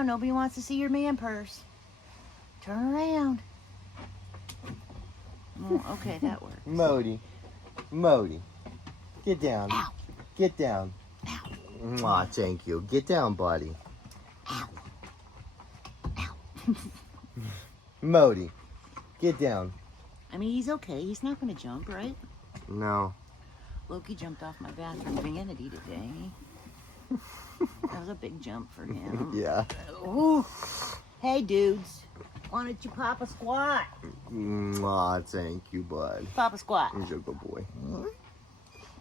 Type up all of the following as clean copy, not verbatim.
around. Nobody wants to see your man purse. Turn around. Oh, okay, that works. Modi, get down. Ow. Get down. Ow. Aw, thank you. Get down, buddy. Ow. Modi, get down. I mean, he's okay. He's not going to jump, right? No. Loki jumped off my bathroom vanity today. That was a big jump for him. Yeah. Ooh. Hey, dudes. Why don't you pop a squat? Aw, thank you, bud. Pop a squat. He's a good boy.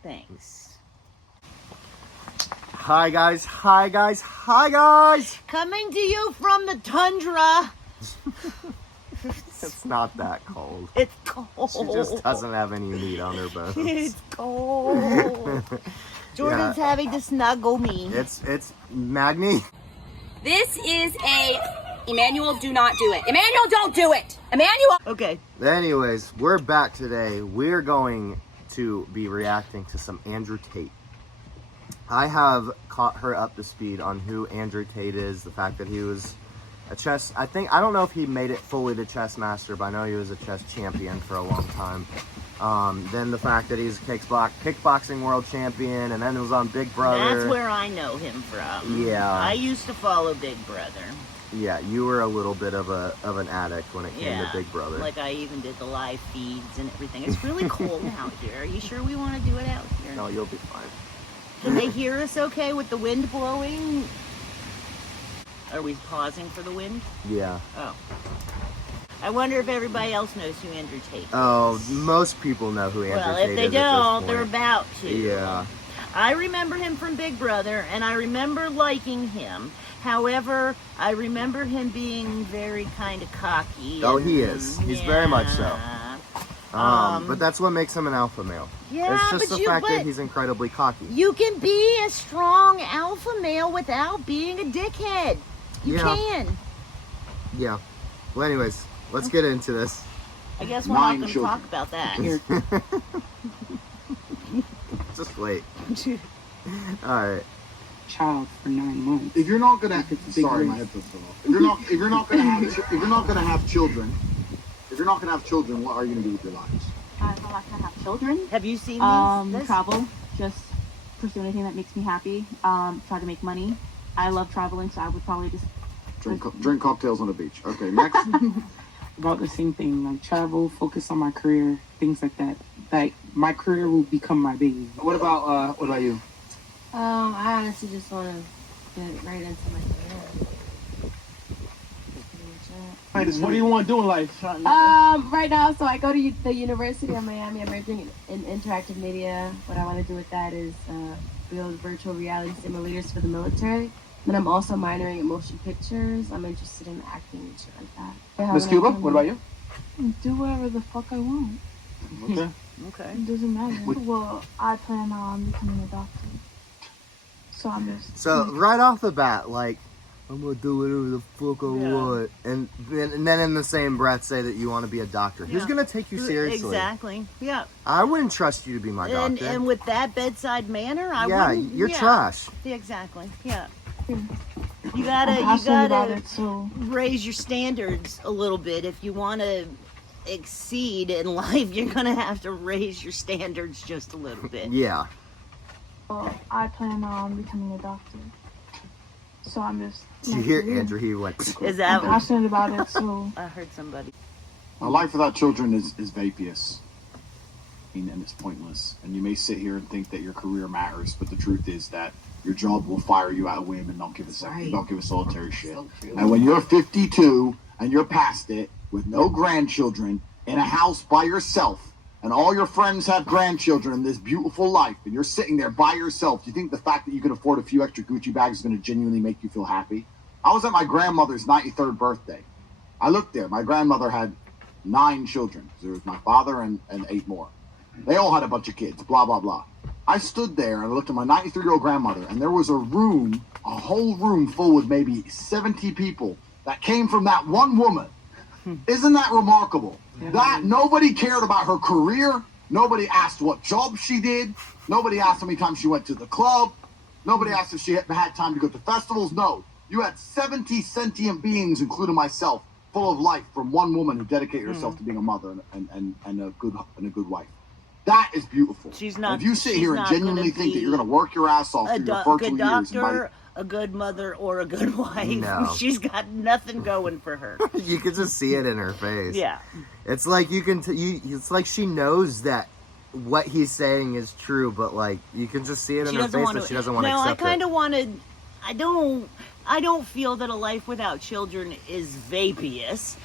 Thanks. Hi, guys. Hi, guys. Hi, guys. Coming to you from the tundra. It's not that cold. It's cold. She just doesn't have any meat on her bones. It's cold. Jordan's having to snuggle me. It's Magni. This is a Emmanuel, do not do it. Emmanuel, don't do it. Emmanuel. Okay. Anyways, we're back today. We're going to be reacting to some Andrew Tate. I have caught her up to speed on who Andrew Tate is, the fact that he was a chess, I don't know if he made it fully to chess master, but I know he was a chess champion for a long time. Then the fact that he's a kickboxing world champion, and then it was on Big Brother. That's where I know him from. Yeah. I used to follow Big Brother. Yeah, you were a little bit of an addict when it came to Big Brother. Like I even did the live feeds and everything. It's really cold out here. Are you sure we want to do it out here? No, you'll be fine. Can they hear us okay with the wind blowing? Are we pausing for the wind? Yeah. Oh. I wonder if everybody else knows who Andrew Tate is. Oh, most people know who Andrew Tate is. Well, if they don't, they're about to. Yeah. I remember him from Big Brother, and I remember liking him. However, I remember him being very kind of cocky. Oh, he is. He's very much so. But that's what makes him an alpha male. Yeah, it's just but the fact that he's incredibly cocky. You can be a strong alpha male without being a dickhead. You can. Yeah. Well, anyways, let's get into this. I guess we're not going to talk about that. Just wait. All right. Child for 9 months. If you're not gonna, sorry, my headphones fell off. If you're not gonna have children, what are you gonna do with your lives? I'm not gonna have children. Have you seen these? Travel, just pursue anything that makes me happy. Try to make money. I love traveling, so I would probably just drink cocktails on the beach. Okay, next. About the same thing, like travel, focus on my career, things like that. Like my career will become my baby. What about you? I honestly just want to get right into my career. What do you want to do in life? Right now, so I go to the University of Miami. I'm majoring in interactive media. What I want to do with that is build virtual reality simulators for the military. Then I'm also minoring in motion pictures. I'm interested in acting and shit like that. Miss Cuba, what about you? Do whatever the fuck I want. Okay. Okay. It doesn't matter. Well, I plan on becoming a doctor. So I'm just... So right off the bat, like, I'm gonna do whatever the fuck I want, and then in the same breath say that you want to be a doctor. Who's gonna take you seriously? Exactly. Yeah. I wouldn't trust you to be my doctor. And with that bedside manner, I wouldn't. You're trash. Yeah, exactly. Yeah. I'm You passionate gotta about it, so... raise your standards a little bit. If you want to exceed in life, you're gonna have to raise your standards just a little bit. Yeah. Well, I plan on becoming a doctor. So I'm just... Did you hear Andrew? He went. Is that? I'm passionate about it, so... I heard somebody. A life without children is vapious. And it's pointless. And you may sit here and think that your career matters, but the truth is that your job will fire you out of whim and don't give a solitary shit. And when you're 52 and you're past it with no grandchildren in a house by yourself, and all your friends have grandchildren in this beautiful life, and you're sitting there by yourself, you think the fact that you can afford a few extra Gucci bags is going to genuinely make you feel happy? I was at my grandmother's 93rd birthday. I looked there. My grandmother had 9 children. There was my father and 8 more. They all had a bunch of kids, blah, blah, blah. I stood there and I looked at my 93-year-old grandmother, and there was a whole room full with maybe 70 people that came from that one woman. Isn't that remarkable? That nobody cared about her career. Nobody asked what job she did. Nobody asked how many times she went to the club. Nobody asked if she had time to go to festivals. No. You had 70 sentient beings, including myself, full of life from one woman who dedicated herself to being a mother and a good wife. That is beautiful. She's not. And if you sit she's here and not genuinely gonna think that be you're going to work your ass off a through your good fertile years, and doctor, a good mother, or a good wife, No. she's got nothing going for her. You can just see it in her face. Yeah. It's like you can. It's like she knows that what he's saying is true, but like you can just see it in her face that she doesn't want to No, I accept kind it. of wanted. I don't feel that a life without children is vaporous,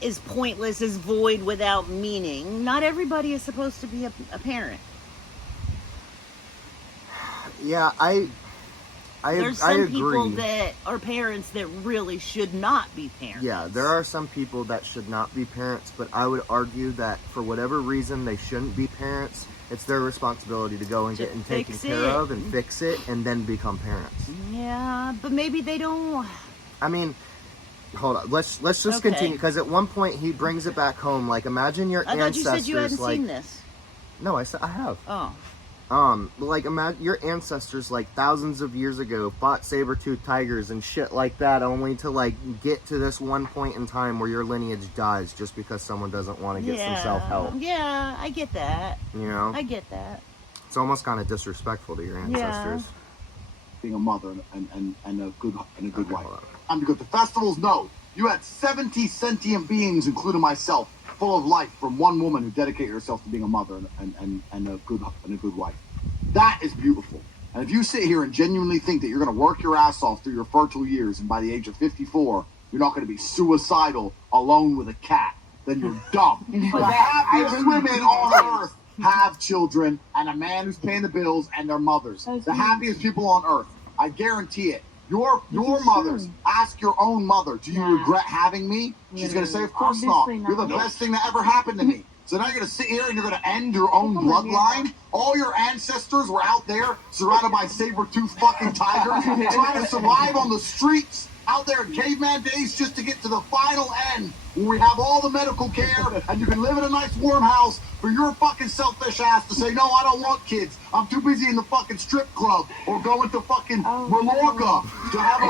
is pointless, is void without meaning. Not everybody is supposed to be a parent. Yeah, There's I some agree. people that are parents that really should not be parents. Yeah, there are some people that should not be parents, but I would argue that for whatever reason they shouldn't be parents. It's their responsibility to go and To get taken fix care it. of and fix it and then become parents. Yeah, but maybe they don't. I mean, hold on. Let's just Okay. continue, because at one point he brings it back home. Like, imagine your I thought you ancestors. said you hadn't like, seen this. No, I have. Oh. Like, imagine your ancestors, like, thousands of years ago fought saber-toothed tigers and shit like that, only to, like, get to this one point in time where your lineage dies just because someone doesn't want to get some self-help. Yeah, I get that. You know? I get that. It's almost kind of disrespectful to your ancestors. being a mother and a good wife. Hold on. I'm to go to festivals. No, you had 70 sentient beings, including myself, full of life from one woman who dedicated herself to being a mother and a good wife. That is beautiful. And if you sit here and genuinely think that you're going to work your ass off through your fertile years, and by the age of 54 you're not going to be suicidal alone with a cat, then you're dumb. The happiest women on earth have children and a man who's paying the bills and their mothers. The happiest people on earth. I guarantee it. Your mothers, ask your own mother, do you regret having me? She's going to say, of course not. You're the best thing that ever happened to me. So now you're going to sit here and you're going to end your own bloodline? All your ancestors were out there surrounded by saber-toothed fucking tigers trying to survive on the streets out there in caveman days just to get to the final end where we have all the medical care and you can live in a nice warm house for your fucking selfish ass to say, no, I don't want kids. I'm too busy in the fucking strip club or going to fucking Mallorca to have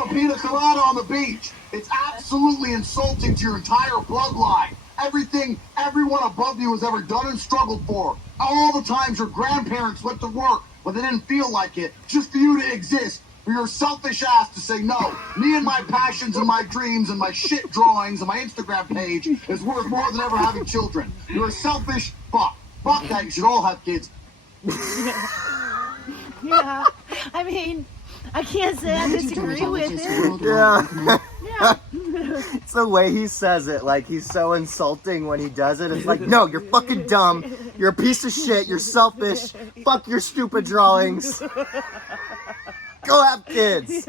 a pina colada on the beach. It's absolutely insulting to your entire bloodline. Everything everyone above you has ever done and struggled for. All the times your grandparents went to work but they didn't feel like it, just for you to exist. For your selfish ass to say no. Me and my passions and my dreams and my shit drawings and my Instagram page is worth more than ever having children. You're a selfish fuck. Fuck that. You should all have kids. Yeah. I mean, I can't say I disagree with it. Yeah. Yeah. It's the way he says it. Like, he's so insulting when he does it. It's like, no, you're fucking dumb. You're a piece of shit. You're selfish. Fuck your stupid drawings. Go have kids.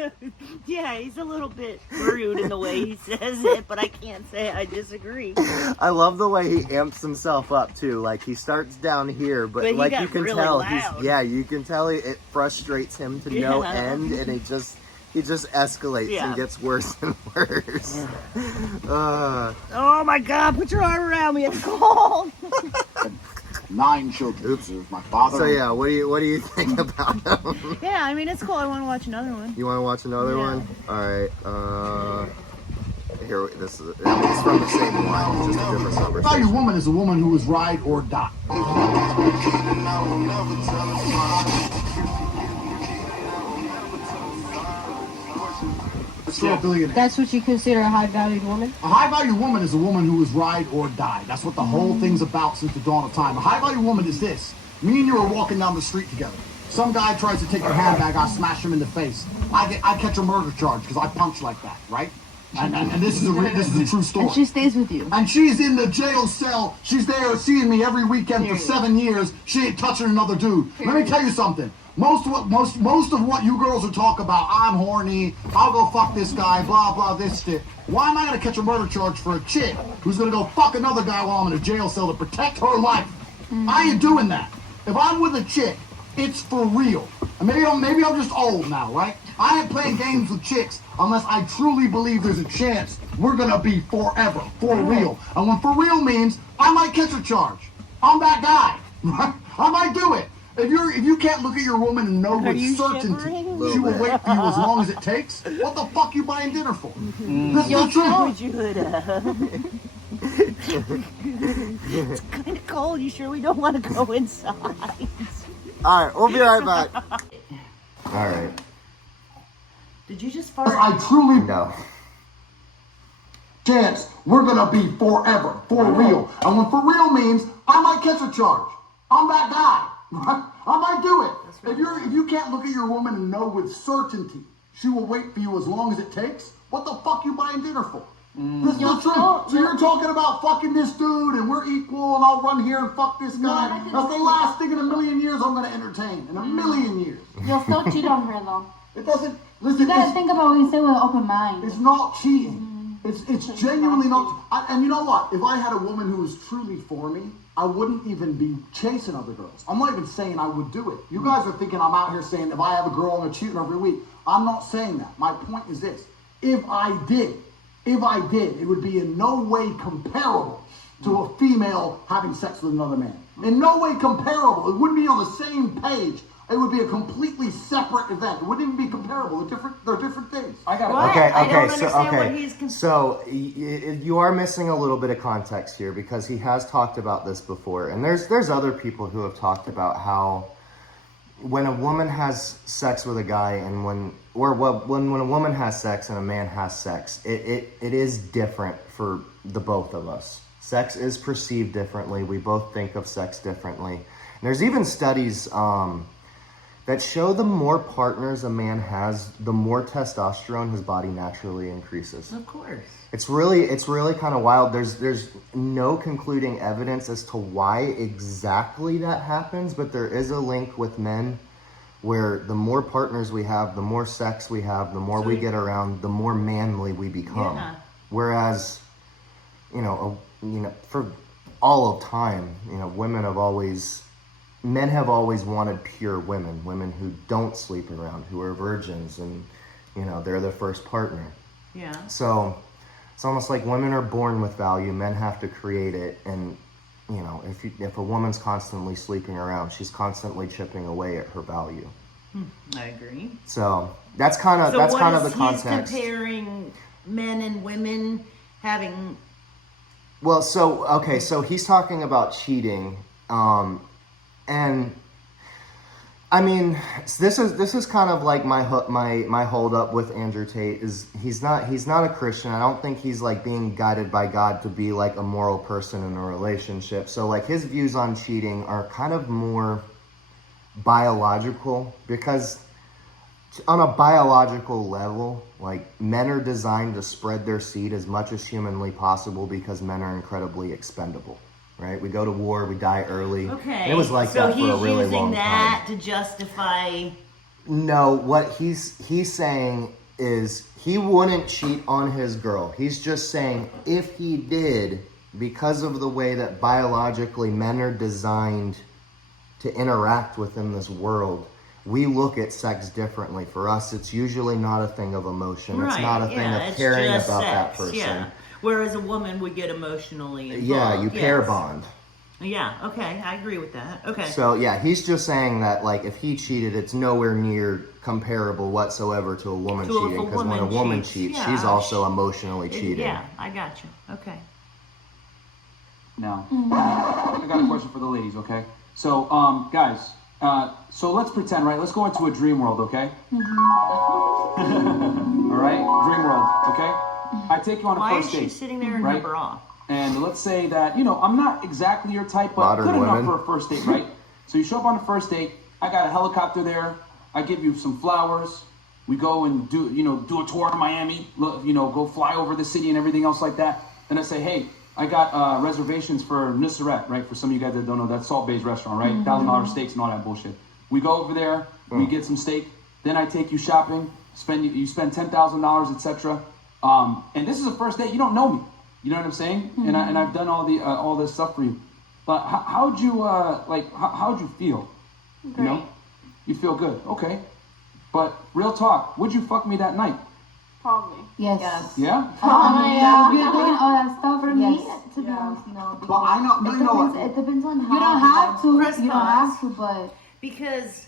Yeah, he's a little bit rude in the way he says it, but I can't say I disagree. I love the way he amps himself up too. Like, he starts down here, but he like got you can really tell, loud. you can tell it frustrates him to no Yeah. end, and he just escalates Yeah. and gets worse and worse. Oh my God! Put your arm around me. It's cold. 9 children. Oops. There's my father. So yeah, what do you think about him? Yeah, I mean it's cool. I want to watch another one. You want to watch another Yeah. one? All right. Here, this is. I mean, it's from the same one, it's just a different A value conversation. woman is a woman who is ride or die. Still a billionaire. That's what you consider a high valued woman? A high-value woman is a woman who is ride or die. That's what the whole thing's about since the dawn of time. A high-value woman is this. Me and you are walking down the street together. Some guy tries to take your handbag, I smash him in the face. I catch a murder charge because I punch like that, right? And this is a true story. And she stays with you. And she's in the jail cell. She's there seeing me every weekend for 7 years. She ain't touching another dude. Let me tell you something. Most of what you girls will talk about, I'm horny, I'll go fuck this guy, blah, blah, this shit. Why am I going to catch a murder charge for a chick who's going to go fuck another guy while I'm in a jail cell to protect her life? I ain't doing that. If I'm with a chick, it's for real. And maybe I'm just old now, right? I ain't playing games with chicks unless I truly believe there's a chance we're going to be forever, for real. And when for real means, I might catch a charge. I'm that guy. I might do it. If you can't look at your woman and know with certainty shivering? she will wait for you as long as it takes, what the fuck you buying dinner for? This is the truth. Would you It's kind of cold. You sure we don't want to go inside? All right, we'll be right back. All right. Did you just fart? I truly No. chance we're gonna be forever, for real. And when for real means I might catch a charge. I'm that guy. I might do it. If you can't look at your woman and know with certainty she will wait for you as long as it takes, what the fuck you buying dinner for? This is the truth. So you're talking about fucking this dude and we're equal and I'll run here and fuck this guy. That's the last thing in a million years I'm gonna entertain. In a million years. You'll still cheat on her though. It doesn't listen. You gotta think about what you say with an open mind. It's not cheating. It's genuinely not. And you know what? If I had a woman who was truly for me, I wouldn't even be chasing other girls. I'm not even saying I would do it. You guys are thinking I'm out here saying if I have a girl, I'm gonna cheat on her every week. I'm not saying that. My point is this: if I did, it would be in no way comparable to a female having sex with another man. In no way comparable. It wouldn't be on the same page. It would be a completely separate event. It wouldn't even be comparable. They're different things. What? Okay, I don't so understand what he's so you are missing a little bit of context here because he has talked about this before, and there's other people who have talked about how when a woman has sex with a guy and when a woman has sex and a man has sex, it is different for the both of us. Sex is perceived differently. We both think of sex differently. And there's even studies that show the more partners a man has, the more testosterone his body naturally increases. Of course. It's really kind of wild. There's no concluding evidence as to why exactly that happens, but there is a link with men where the more partners we have, the more sex we have, the more we get around, the more manly we become. Yeah. Whereas, for all of time, men have always wanted pure women who don't sleep around, who are virgins, and they're the first partner. Yeah. So it's almost like women are born with value, men have to create it, and if a woman's constantly sleeping around, she's constantly chipping away at her value. I agree. So that's kind of the context. He's comparing men and women having. Well, so he's talking about cheating. And I mean, this is kind of like my hold up with Andrew Tate is he's not a Christian. I don't think he's like being guided by God to be like a moral person in a relationship. So like his views on cheating are kind of more biological because on a biological level, like men are designed to spread their seed as much as humanly possible because men are incredibly expendable. Right, we go to war, we die early. Okay, and it was like that for a really long time. So he's using that to justify. No, what he's saying is he wouldn't cheat on his girl. He's just saying if he did, because of the way that biologically men are designed to interact within this world, we look at sex differently. For us, it's usually not a thing of emotion. Right, it's not a thing of caring about that person. Yeah. Whereas a woman would get emotionally involved. Yeah, you pair bond. Yeah, okay, I agree with that. Okay. So yeah, he's just saying that like if he cheated, it's nowhere near comparable whatsoever to a woman cheating. Because when a woman cheats, she's also emotionally cheating. Yeah, I got you. Okay. Now, I got a question for the ladies, okay? So, guys, so let's pretend, right? Let's go into a dream world, okay? All right? Dream world, okay? I take you on a first date. Why is she sitting there in her bra? And let's say that, I'm not exactly your type, but good enough for a first date, right? So you show up on a first date. I got a helicopter there. I give you some flowers. We go and do a tour of Miami, go fly over the city and everything else like that. Then I say, hey, I got reservations for Nusret, right? For some of you guys that don't know, that's Salt Bay's restaurant, right? $1,000 steaks and all that bullshit. We go over there. We get some steak. Then I take you shopping. You spend $10,000, etc. And this is a first date. You don't know me. You know what I'm saying? And I've done all this stuff for you. But how'd you how'd you feel? Great. You feel good. Okay. But real talk, would you fuck me that night? Probably. Yes. Yeah? Yeah. You're doing all that stuff For me, to be honest, no. Well, I know. It depends on how. You don't have to. You don't have to, but because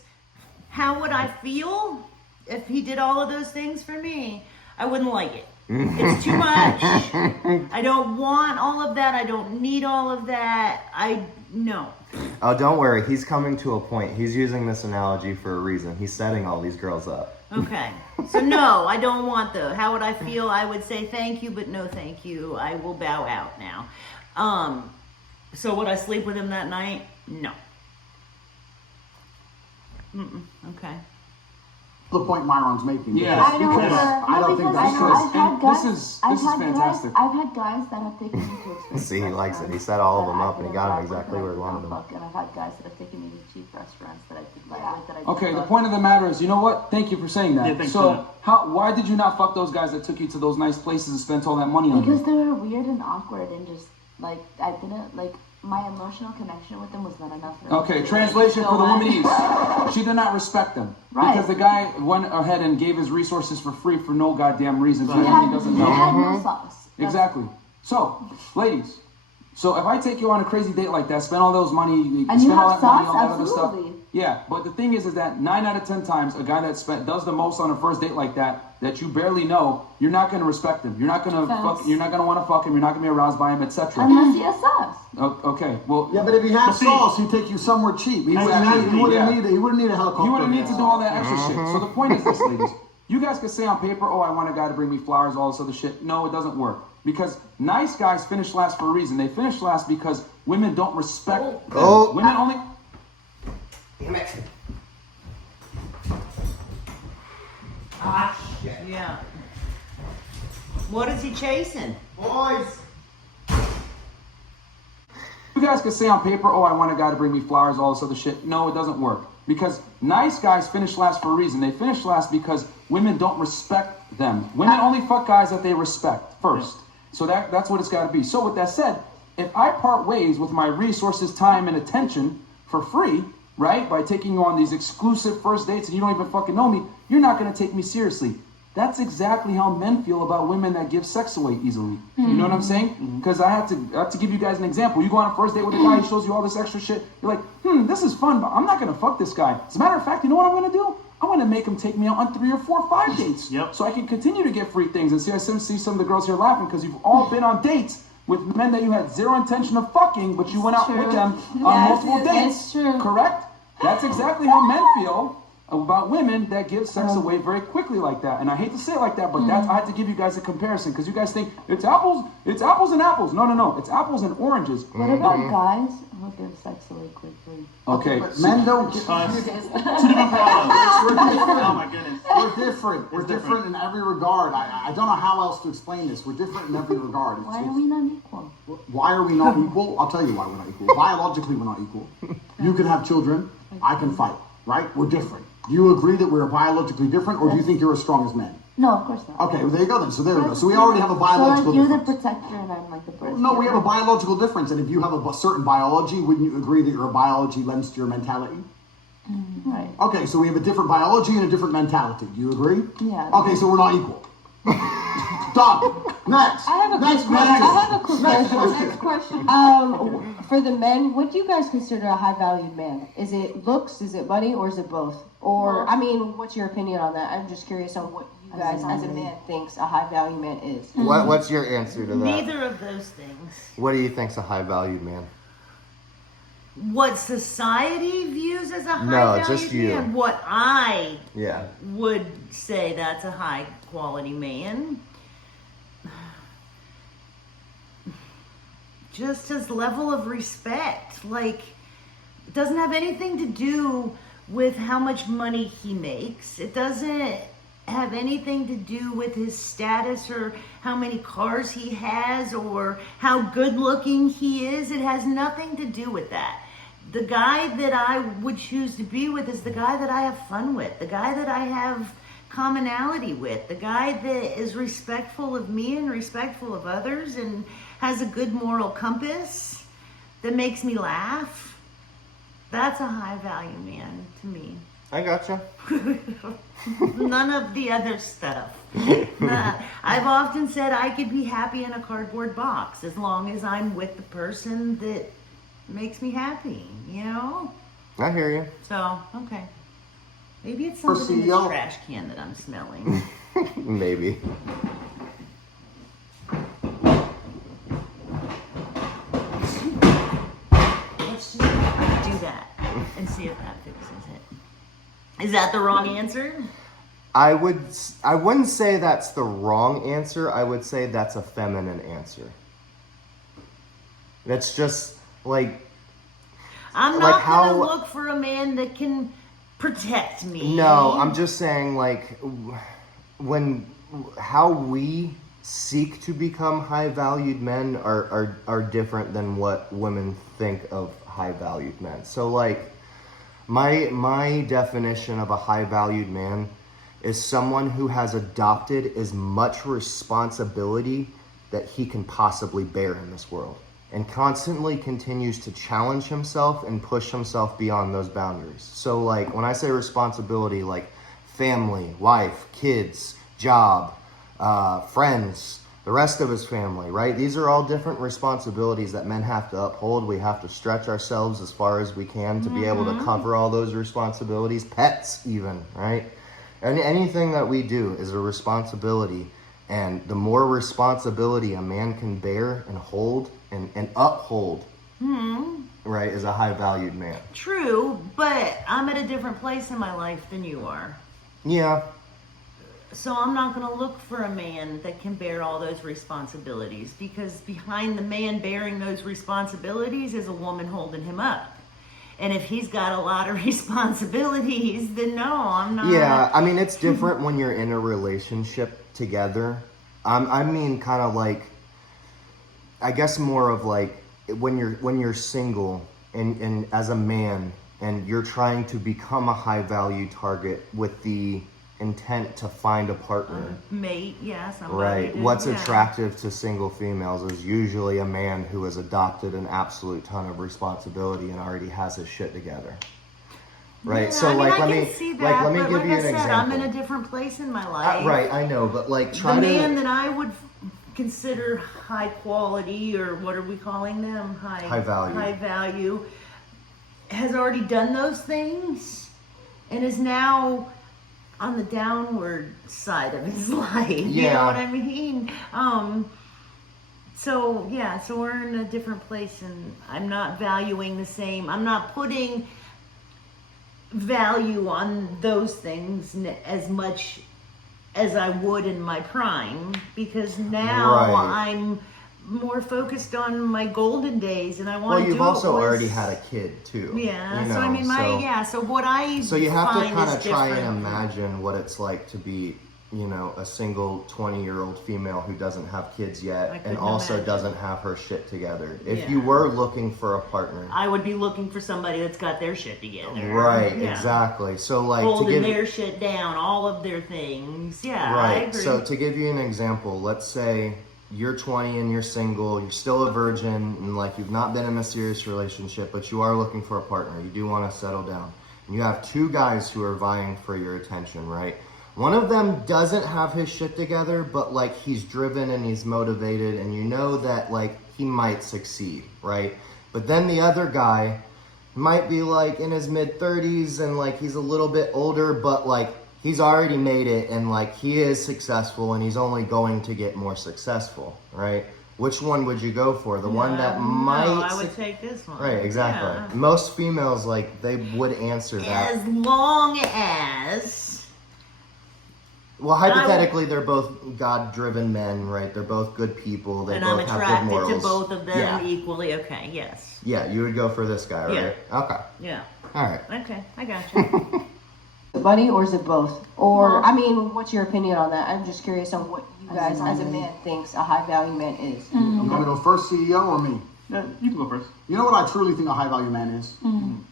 how would I feel if he did all of those things for me? I wouldn't like it. It's too much. I don't want all of that. I don't need all of that. No. Oh, don't worry. He's coming to a point. He's using this analogy for a reason. He's setting all these girls up. Okay. So no, I don't want the, how would I feel? I would say thank you, but no thank you. I will bow out now. So would I sleep with him that night? No. Okay. The point Myron's making. Yeah, I don't think that's true. This is fantastic. I've had guys that have taken me to expensive See, he likes it. He set all of them up and he got him exactly where he wanted them. And I've had guys that have taken me to cheap restaurants that I did like that I did Okay, the fuck. point of the matter is, you know what? Thank you for saying that. Yeah, thanks so, why did you not fuck those guys that took you to those nice places and spent all that money on Because you? they were weird and awkward and just like I didn't like my emotional connection with them was not enough for me. Okay, translation for the woman. She did not respect them. Right. Because the guy went ahead and gave his resources for free for no goddamn reason. He Because had, he doesn't he know. had no sauce. Exactly. So, ladies, so if I take you on a crazy date like that, spend all those money, And spend you all have that money, sauce? all that other stuff. Absolutely. Yeah, but the thing is that 9 out of 10 times, a guy that does the most on a first date like that you barely know, you're not going to respect him. You're not going to fuck. You're not going to want to fuck him. You're not going to be aroused by him, etc. Unless he has sauce. Okay, well. Yeah, but if he had sauce, he'd take you somewhere cheap. He wouldn't need a helicopter. You wouldn't need to do all that extra shit. So the point is this, ladies. You guys could say on paper, oh, I want a guy to bring me flowers, all this other shit. No, it doesn't work. Because nice guys finish last for a reason. They finish last because women don't respect them. Oh. Women only... Damn it. Yeah. What is he chasing? Boys. You guys could say on paper, oh, I want a guy to bring me flowers, all this other shit. No, it doesn't work. Because nice guys finish last for a reason. They finish last because women don't respect them. Women only fuck guys that they respect first. So that's what it's got to be. So with that said, if I part ways with my resources, time, and attention for free, right, by taking you on these exclusive first dates and you don't even fucking know me, you're not going to take me seriously. That's exactly how men feel about women that give sex away easily. You know what I'm saying? Because I have to give you guys an example. You go on a first date with a guy, he shows you all this extra shit. You're like, this is fun, but I'm not going to fuck this guy. As a matter of fact, you know what I'm going to do? I'm going to make him take me out on 3 or 4 or 5 dates. Yep. So I can continue to get free things. And see some of the girls here laughing because you've all been on dates with men that you had zero intention of fucking, but you went out with them on multiple dates. It's true. Correct? That's exactly how men feel about women that give sex away very quickly like that. And I hate to say it like that, but I had to give you guys a comparison because you guys think it's apples and apples. No. It's apples and oranges. What about guys who give sex away quickly? Okay. But men don't get... Two different problems. Oh my goodness. We're different. We're different in every regard. I don't know how else to explain this. We're different in every regard. Why are we not equal? Why are we not equal? I'll tell you why we're not equal. Biologically, we're not equal. You can have children. I can fight. Right? We're different. Do you agree that we're biologically different, or do you think you're as strong as men? No, of course not. Okay, well, there you go then. So there we go. So we already have a biological So you're the difference. protector and I'm like the birth. No, we have a biological difference, and if you have a certain biology, wouldn't you agree that your biology lends to your mentality? Right. Okay, so we have a different biology and a different mentality. Do you agree? Yeah. Okay, so we're not equal. Done. Next. I have a Next quick question. I have a quick Next question. question. For the men, what do you guys consider a high-valued man? Is it looks, is it money, or is it both? Or, I mean, what's your opinion on that? I'm just curious on what you guys, as a man, thinks a high-value man is. What's your answer to that? Neither of those things. What do you think's a high-valued man? What society views as a high No, value just you. man, what I Yeah. would say that's a high quality man. Just his level of respect. Like, it doesn't have anything to do with how much money he makes. It doesn't have anything to do with his status or how many cars he has or how good looking he is. It has nothing to do with that. The guy that I would choose to be with is the guy that I have fun with, the guy that I have commonality with, the guy that is respectful of me and respectful of others and has a good moral compass that makes me laugh. That's a high value man to me. I gotcha. None of the other stuff. I've often said I could be happy in a cardboard box as long as I'm with the person that makes me happy, you know? I hear you. So, okay. Maybe it's something in this trash can that I'm smelling. Maybe. Let's just do that and see if that fixes it. Is that the wrong answer? I wouldn't say that's the wrong answer. I would say that's a feminine answer. That's just like... I'm not going to look for a man that can protect me. No, I'm just saying, like, how we seek to become high-valued men are different than what women think of high-valued men. So, like, my definition of a high-valued man is someone who has adopted as much responsibility that he can possibly bear in this world, and constantly continues to challenge himself and push himself beyond those boundaries. So, like, when I say responsibility, like family, wife, kids, job, friends, the rest of his family, right? These are all different responsibilities that men have to uphold. We have to stretch ourselves as far as we can to be able to cover all those responsibilities. Pets even, right? And anything that we do is a responsibility. And the more responsibility a man can bear and hold and uphold, right, is a high-valued man. True, but I'm at a different place in my life than you are. Yeah. So I'm not going to look for a man that can bear all those responsibilities, because behind the man bearing those responsibilities is a woman holding him up. And if he's got a lot of responsibilities, then no, I'm not. Yeah, I mean, it's different when you're in a relationship together. I mean, kind of like, I guess more of like when you're single and as a man and you're trying to become a high value target with the intent to find a partner. Mate, yeah, somebody. Right. What's attractive to single females is usually a man who has adopted an absolute ton of responsibility and already has his shit together. Right. Yeah, So I mean, like, I let can me see that, let me but give like you I an said, example. I'm in a different place in my life. Right. I know, but like the man that I would consider high quality, or what are we calling them? High value. High value has already done those things and is now on the downward side of his life. Yeah. You know what I mean? So we're in a different place, and I'm not valuing the same. I'm not putting value on those things as much as I would in my prime, because now I'm more focused on my golden days, and I want to do it. Well, you've also already had a kid too. Yeah, you know, so I mean, so you have to kind of try and imagine what it's like to be, you know, a single 20-year-old female who doesn't have kids yet and also doesn't have her shit together. If you were looking for a partner, I would be looking for somebody that's got their shit together. Right, exactly. So like holding their shit down, all of their things. Yeah, right. I agree. So to give you an example, let's say you're 20 and you're single, you're still a virgin, and like you've not been in a serious relationship, but you are looking for a partner. You do want to settle down. And you have two guys who are vying for your attention, right? One of them doesn't have his shit together, but like he's driven and he's motivated, and you know that like he might succeed, right? But then the other guy might be like in his mid-30s and like he's a little bit older, but like he's already made it and like he is successful and he's only going to get more successful, right? Which one would you go for? The one that might... No, I would take this one. Right, exactly. Yeah. Most females, like, they would answer that. As long as... Well, hypothetically, they're both God-driven men, right? They're both good people. They both have good morals. And I'm attracted to both of them equally. Okay, yes. Yeah, you would go for this guy, right? Yeah. Okay. Yeah. All right. Okay, I got you. Money, or is it both? Or, I mean, what's your opinion on that? I'm just curious on what you guys, as a man, thinks a high-value man is. You want me to go first, CEO, or me? Yeah, you can go first. You know what I truly think a high-value man is?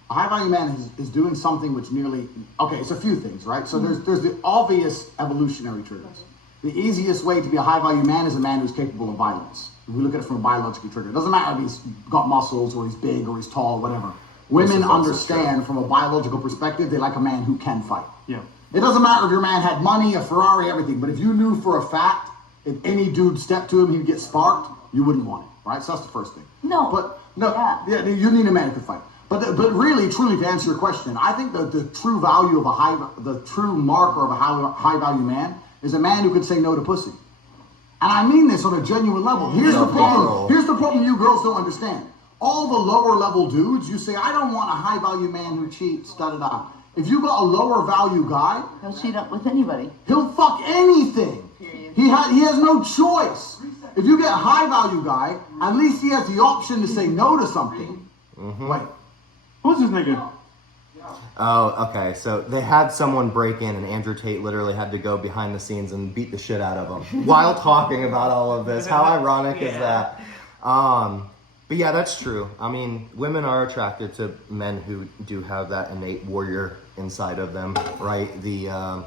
A high-value man is doing something which nearly... Okay, it's a few things, right? So there's the obvious evolutionary triggers. The easiest way to be a high-value man is a man who's capable of violence. If we look at it from a biological trigger. It doesn't matter if he's got muscles, or he's big, or he's tall, whatever. Women understand from a biological perspective, they like a man who can fight. Yeah. It doesn't matter if your man had money, a Ferrari, everything, but if you knew for a fact, if any dude stepped to him, he'd get sparked, you wouldn't want it, right? So that's the first thing. No. But, no, yeah, you need a man who can fight. But really, truly, to answer your question, I think the true value of the true marker of a high value man is a man who can say no to pussy. And I mean this on a genuine level. Here's the problem. Here's the problem you girls don't understand. All the lower level dudes, you say, I don't want a high value man who cheats, da-da-da. If you got a lower value guy, He'll cheat up with anybody. he'll fuck anything. He has no choice. If you get a high value guy, at least he has the option to say no to something. Wait, Who's this nigga? Oh, okay. So they had someone break in, and Andrew Tate literally had to go behind the scenes and beat the shit out of him while talking about all of this. How ironic is that? But yeah, that's true. I mean, women are attracted to men who do have that innate warrior inside of them, right? The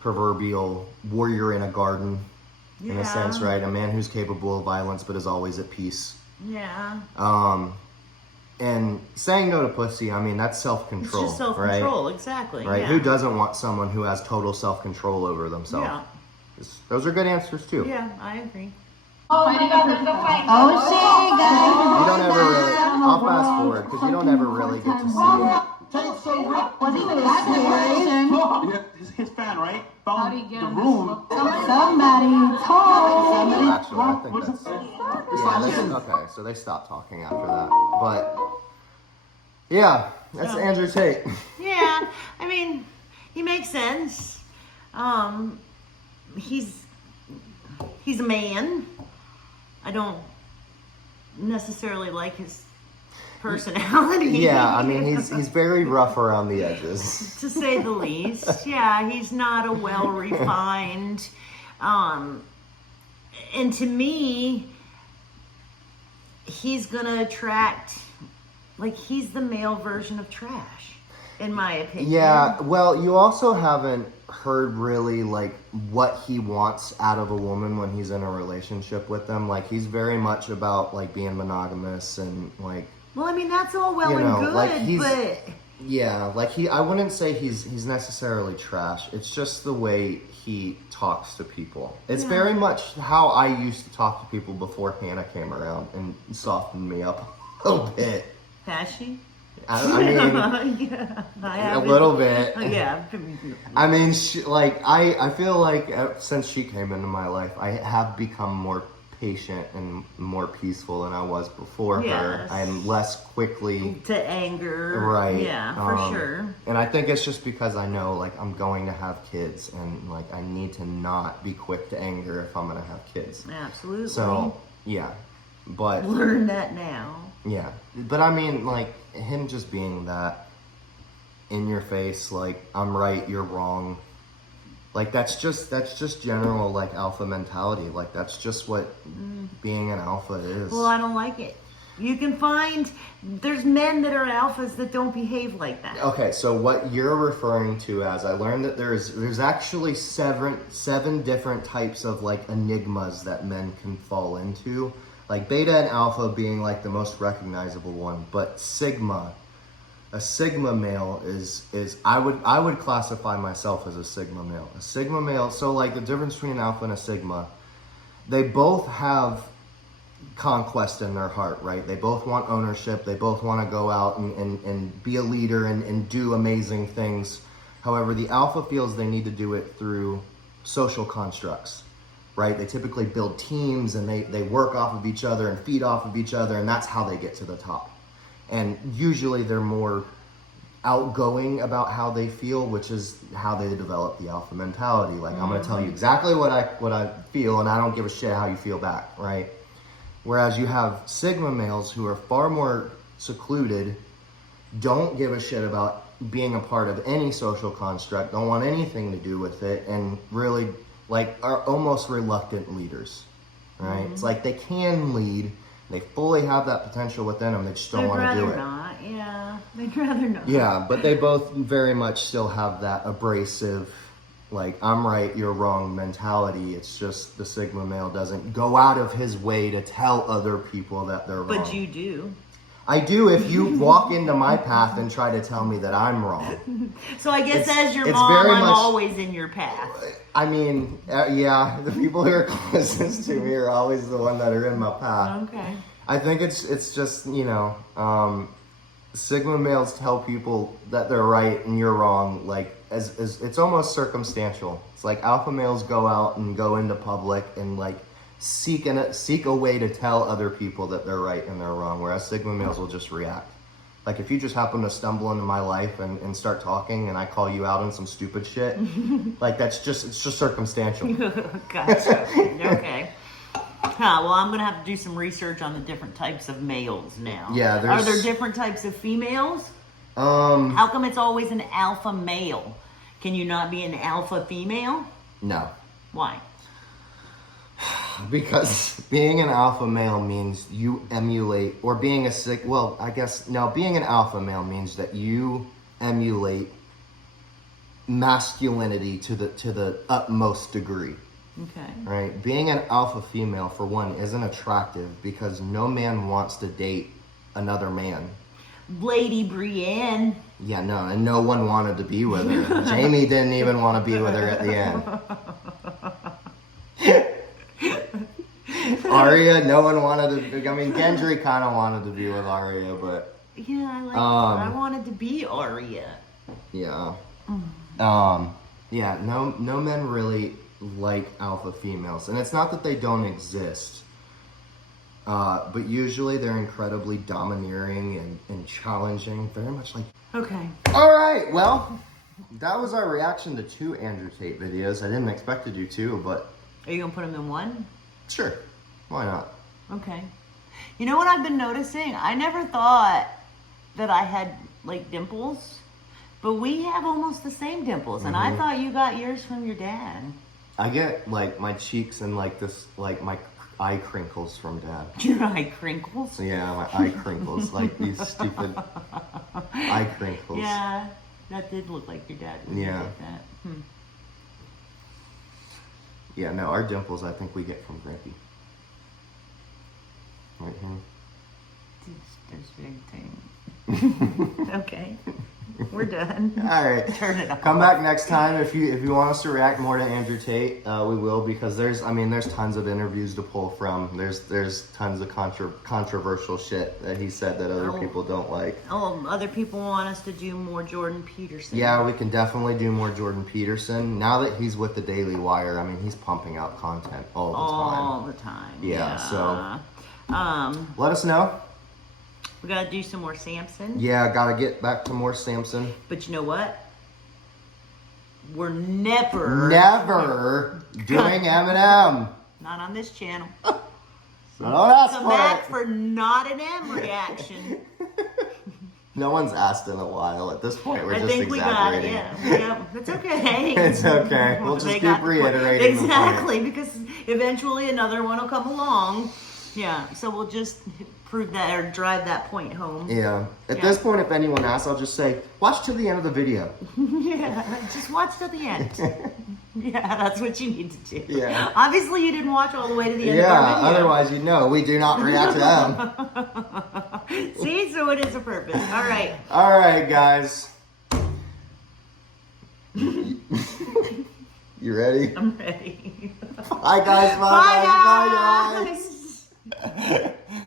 proverbial warrior in a garden, in a sense, right? A man who's capable of violence but is always at peace. Yeah. And saying no to pussy, I mean, that's self-control, It's just self-control, right? exactly. Right? Yeah. Who doesn't want someone who has total self-control over themselves? Yeah. Those are good answers, too. Yeah, I agree. Oh my God, there's a fight. Oh shit, guys. You don't ever really, I'll fast forward, because you don't ever really get to see it. Was he that Yeah, his fan, right? Found the room. Somebody talk. Actually, I think that's okay, so they stopped talking after that. But, yeah, that's Andrew Tate. Yeah, I mean, he makes sense. He's a man. I don't necessarily like his personality. Yeah, I mean, he's very rough around the edges. To say the least. Yeah, he's not a well-refined. And to me, he's gonna attract, like, he's the male version of trash, in my opinion. Yeah, well, you also haven't heard really, like, what he wants out of a woman when he's in a relationship with them. Like, he's very much about, like, being monogamous and, like... Well, I mean, that's all well you know, and good, like but... Yeah, like, I wouldn't say he's necessarily trash. It's just the way he talks to people. It's very much how I used to talk to people before Hannah came around and softened me up a little bit. Has she? I mean, yeah, a little bit. Yeah. I mean, I feel like since she came into my life, I have become more patient and more peaceful than I was before her. I'm less quickly to anger. Right. Yeah, for sure. And I think it's just because I know, like, I'm going to have kids, and, like, I need to not be quick to anger if I'm going to have kids. Absolutely. So, yeah. But learn that now. Yeah. But I mean, like, him just being that in your face, like, I'm right, you're wrong. Like, that's just general, like, alpha mentality. Like, that's just what being an alpha is. Well, I don't like it. You can find, there's men that are alphas that don't behave like that. Okay, so what you're referring to as, I learned that there's actually seven different types of, like, enigmas that men can fall into. Like, beta and alpha being, like, the most recognizable one. But a sigma male is I would classify myself as a sigma male. A sigma male, so, like, the difference between an alpha and a sigma, they both have conquest in their heart, right? They both want ownership. They both want to go out and be a leader and do amazing things. However, the alpha feels they need to do it through social constructs, right? They typically build teams, and they work off of each other and feed off of each other, and that's how they get to the top. And usually they're more outgoing about how they feel, which is how they develop the alpha mentality. Like, I'm going to tell you exactly what I feel, and I don't give a shit how you feel back, right? Whereas you have sigma males who are far more secluded, don't give a shit about being a part of any social construct, don't want anything to do with it, and really, like, are almost reluctant leaders, right? It's like they can lead, they fully have that potential within them, they just don't want to do it. Not. Yeah, they'd rather not. Yeah, but they both very much still have that abrasive, like, I'm right, you're wrong mentality. It's just the sigma male doesn't go out of his way to tell other people that they're wrong. But you do. I do if you walk into my path and try to tell me that I'm wrong. So I guess as your it's mom, very I'm much, always in your path. I mean, yeah, the people who are closest to me are always the one that are in my path. Okay. I think it's just, you know, Sigma males tell people that they're right and you're wrong, like, as it's almost circumstantial. It's like alpha males go out and go into public and, like, seek a way to tell other people that they're right and they're wrong, whereas Sigma males will just react. Like, if you just happen to stumble into my life and start talking and I call you out on some stupid shit, like, it's just circumstantial. Gotcha. Okay. Well, I'm going to have to do some research on the different types of males now. Yeah, Are there different types of females? How come it's always an alpha male? Can you not be an alpha female? No. Why? Because being an alpha male means you emulate, or being being an alpha male means that you emulate masculinity to the utmost degree. Okay. Right? Being an alpha female, for one, isn't attractive because no man wants to date another man. Lady Brienne. Yeah, no, and no one wanted to be with her. Jamie didn't even want to be with her at the end. Arya, no one wanted to. I mean, Gendry kind of wanted to be with Arya, but yeah, I wanted to be Arya. Yeah. Yeah. No men really like alpha females, and it's not that they don't exist, but usually they're incredibly domineering and challenging, very much like. Okay. All right. Well, that was our reaction to 2 Andrew Tate videos. I didn't expect to do 2, but. Are you gonna put them in one? Sure. Why not? Okay. You know what I've been noticing? I never thought that I had, like, dimples, but we have almost the same dimples, and I thought you got yours from your dad. I get, like, my cheeks and, like, this, like, my eye crinkles from Dad. Your eye crinkles? Yeah, my eye crinkles, like these stupid eye crinkles. Yeah, that did look like your dad. Yeah. Like that. Yeah, no, our dimples I think we get from Grampy. Right here. There's big thing. Okay. We're done. All right. Turn it off. Come back next time if you want us to react more to Andrew Tate. We will, because there's tons of interviews to pull from. There's tons of controversial shit that he said that other people don't like. Oh, other people want us to do more Jordan Peterson. Yeah, we can definitely do more Jordan Peterson. Now that he's with the Daily Wire, I mean, he's pumping out content all the time. All the time. Yeah. So let us know. We gotta do some more Samson. Yeah, gotta get back to more Samson. But you know what? We're never doing Eminem. Not on this channel. So don't ask Come for back it. for not an M reaction. No one's asked in a while. At this point, we're I just think exaggerating. we got it. Yeah, it's okay. It's okay. We'll just keep reiterating. Exactly, because eventually another one will come along. Yeah, so we'll just prove that or drive that point home. Yeah. At this point, if anyone asks, I'll just say, watch till the end of the video. Yeah, just watch till the end. Yeah, that's what you need to do. Yeah. Obviously, you didn't watch all the way to the end of Yeah, our video. otherwise you'd know we do not react to them. See, so it is a purpose. All right. All right, guys. You ready? I'm ready. Bye, guys. Bye, guys. Bye, guys.